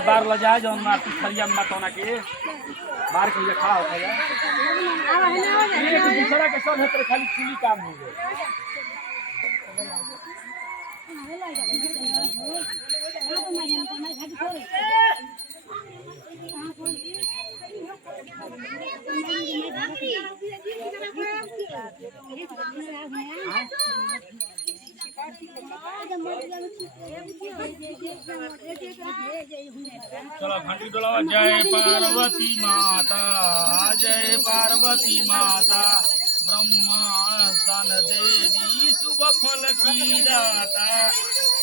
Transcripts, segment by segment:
बार ल जाए जौन माटी खरिया में बताना के बार के खड़ा होता है एक दूसरा के सब है खाली खुली काम हो गए चलो घंटी डोलावा जय पार्वती माता ब्रह्मा स्तन देवी शुभ फल की दाता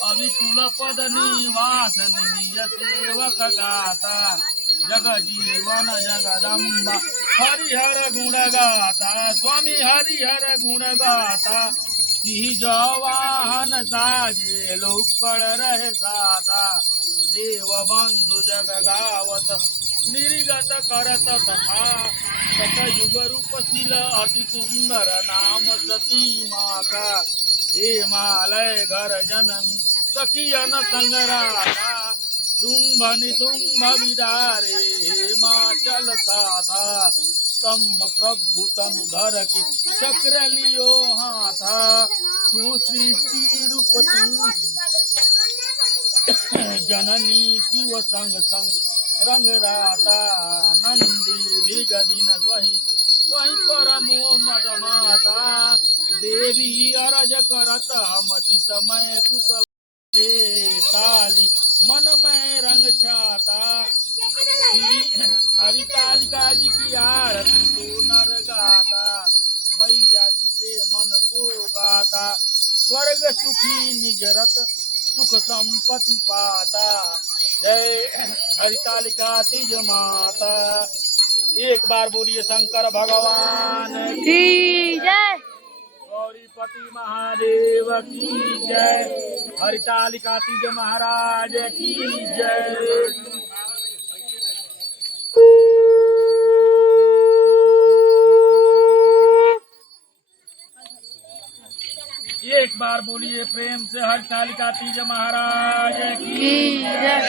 अविकुल पद निवास निज सेवक गाता जग जीवन जगदम्बा हरिहर गुण गाता स्वामी हरिहर गुण गाता जवाहन साजे लोकड़ रहे साता देव बंधु जग गावत निर्गत करत तथा सतयुग रूप शिल अति सुंदर नाम सती माता हे मालय घर जननी सखियन संग राधा शुंभ निशुंभ विदारे हे माचल साथा तम प्रभु तम धर के चक्र लियो हाथा तू सृष्टि रूप जननी शिव संग संग रंग राता नंदी भीगदिन वही परमो मद माता देवी अरज करत हम चितमय कुशल दे ताली मन में रंग छाता हरितालिका जी की आरती को नर गाता मैया जी के मन को गाता स्वर्ग सुखी निजरत सुख संपत्ति पाता जय हरितालिका तीज माता। एक बार बोलिए शंकर भगवान की जय, गौरीपति महादेव की जय, हरितालिका तीज महाराज की जय। एक बार बोलिए प्रेम से हरितालिका तीज महाराज की जय।